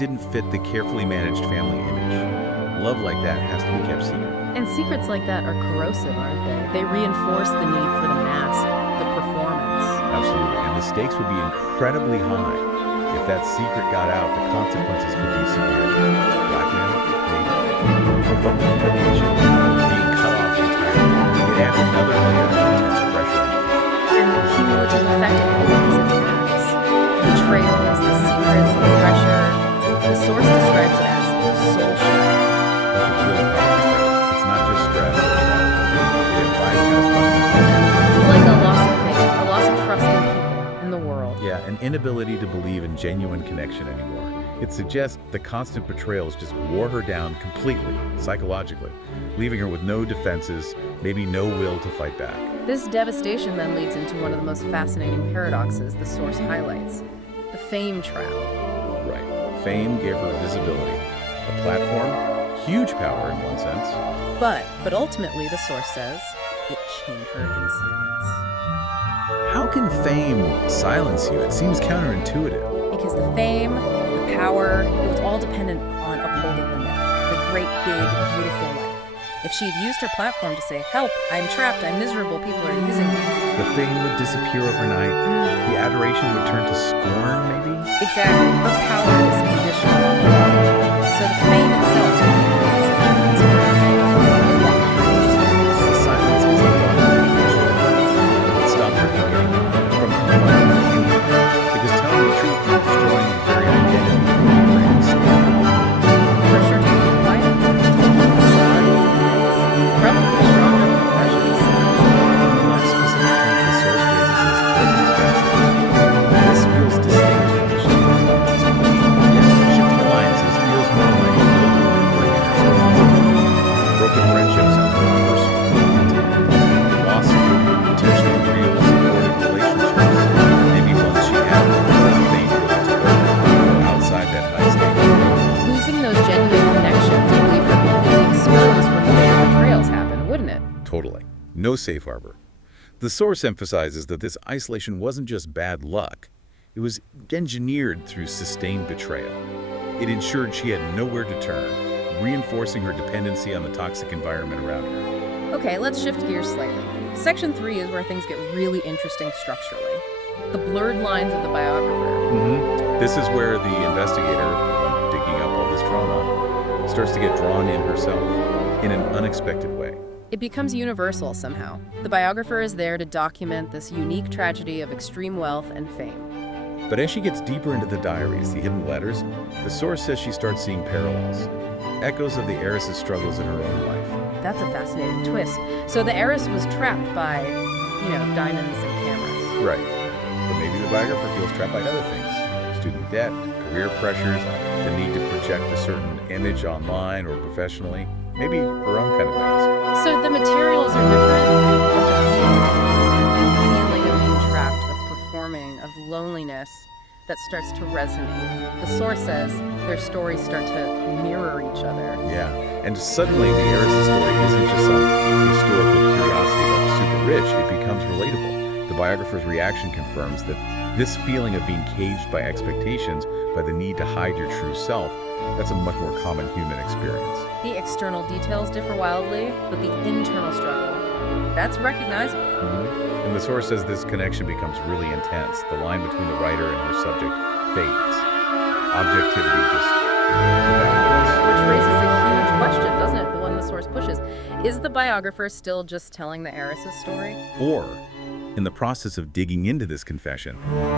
didn't fit the carefully managed family image. Love like that has to be kept secret. And secrets like that are corrosive, aren't they? They reinforce the need for the mask, the performance. Absolutely. And the stakes would be incredibly high. If that secret got out, the consequences could be severe. Blackmail, maybe. Or public humiliation, being cut off entirely. It adds another layer of intense pressure on Faye. And the cumulative effect of all these attacks, betrayals, the secrets, the pressure, the source describes it as soul shattering. That's a really powerful phrase. It's not just stress or sadness. It implies kind of fundamental. Like a loss of faith, a loss of trust in people, in the world. Yeah, an inability to believe in genuine connection anymore. It suggests the constant betrayals just wore her down completely, psychologically, leaving her with no defenses, maybe no will to fight back. This devastation then leads into one of the most fascinating paradoxes the source highlights, the fame trap. Right. Fame gave her visibility, a platform, huge power in one sense. But ultimately, the source says, it chained her in silence. How can fame silence you? It seems counterintuitive. Because the fame, the power, it was all dependent on upholding the myth, the great, big, beautiful life. If she had used her platform to say, help, I'm trapped, I'm miserable, people are using me. The fame would disappear overnight. The adoration would turn to scorn, maybe? Exactly. Her power is conditional. So the fame itself would be The silence is the one. It stopped her from getting from confronting the because telling the truth means destroying the very identity of the brand. pressure to be quiet, probably stronger than the pressure to say. One specific point the source raises is broken friendships. This feels distinct from the shifting alliances. Yes, shifting alliances feels more like building and breaking relationships. Broken friendships sounds more personal, intimate. Loss of potentially real supportive relationships. Maybe ones she had before the fame really took over, outside that high stakes. Losing those genuine connections would leave her completely exposed when the bigger betrayals happen, wouldn't it? Totally. No safe harbor. The source emphasizes that this isolation wasn't just bad luck. It was engineered through sustained betrayal. It ensured she had nowhere to turn, reinforcing her dependency on the toxic environment around her. Okay, let's shift gears slightly. Section 3 is where things get really interesting structurally. The blurred lines of the biographer. This is where the investigator, the one digging up all this trauma, starts to get drawn in herself in an unexpected way. It becomes universal somehow. The biographer is there to document this unique tragedy of extreme wealth and fame. But as she gets deeper into the diaries, the hidden letters, the source says she starts seeing parallels, echoes of the heiress's struggles in her own life. That's a fascinating twist. So the heiress was trapped by, diamonds and cameras. Right. But maybe the biographer feels trapped by other things. Student debt, career pressures, the need to project a certain image online or professionally. Maybe her own kind of mask. So the materials are different, but the feeling of being trapped, of performing, of loneliness that starts to resonate. The source says their stories start to mirror each other. Yeah, and suddenly the heiress's story isn't just some historical curiosity about the super rich, it becomes relatable. The biographer's reaction confirms that this feeling of being caged by expectations, by the need to hide your true self, that's a much more common human experience. The external details differ wildly, but the internal struggle, that's recognizable. And the source says this connection becomes really intense. The line between the writer and her subject fades. Objectivity just evaporates. Which raises a huge question, doesn't it? The one the source pushes. Is the biographer still just telling the heiress's story? Or, in the process of digging into this confession,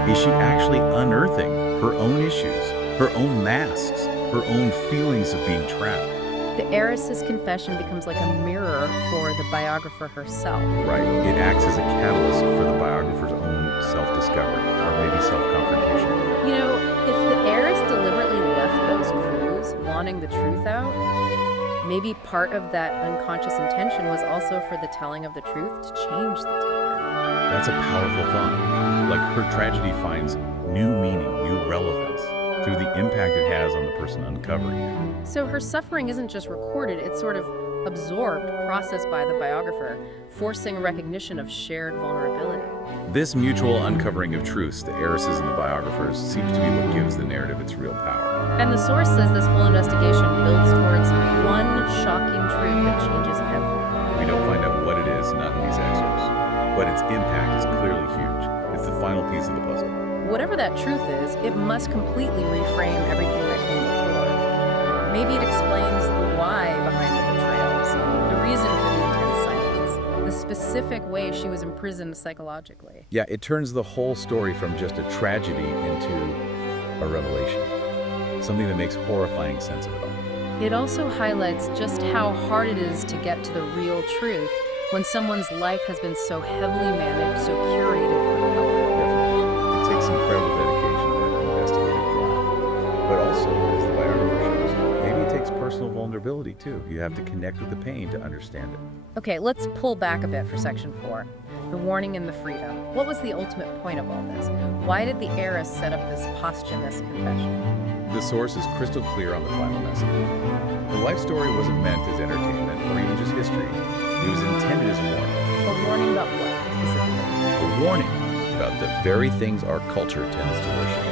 is she actually unearthing her own issues, her own masks, her own feelings of being trapped? The heiress's confession becomes like a mirror for the biographer herself. Right. It acts as a catalyst for the biographer's own self-discovery, or maybe self-confrontation. If the heiress deliberately left those clues, wanting the truth out, maybe part of that unconscious intention was also for the telling of the truth to change the tone. That's a powerful thought. Like her tragedy finds new meaning, new relevance, through the impact it has on the person uncovering it. So her suffering isn't just recorded, it's sort of absorbed, processed by the biographer, forcing recognition of shared vulnerability. This mutual uncovering of truths, the heiresses and the biographers, seems to be what gives the narrative its real power. And the source says this whole investigation builds towards one shocking truth that changes everything. We don't find out what it is, not in these excerpts, but its impact is clearly huge. It's the final piece of the puzzle. Whatever that truth is, it must completely reframe everything that came before. Maybe it explains the why behind the betrayals, the reason for the intense silence, the specific way she was imprisoned psychologically. Yeah, it turns the whole story from just a tragedy into a revelation. Something that makes horrifying sense of it all. It also highlights just how hard it is to get to the real truth when someone's life has been so heavily managed, so curated for the public. Definitely. It takes incredible dedication and investigative drive. But also, as the biographer shows, maybe it takes personal vulnerability too. You have to connect with the pain to understand it. Okay, let's pull back a bit for section 4. The warning and the freedom. What was the ultimate point of all this? Why did the heiress set up this posthumous confession? The source is crystal clear on the final message. The life story wasn't meant as entertainment or even just history. It was intended as a warning. A warning about what, specifically? A warning about the very things our culture tends to worship.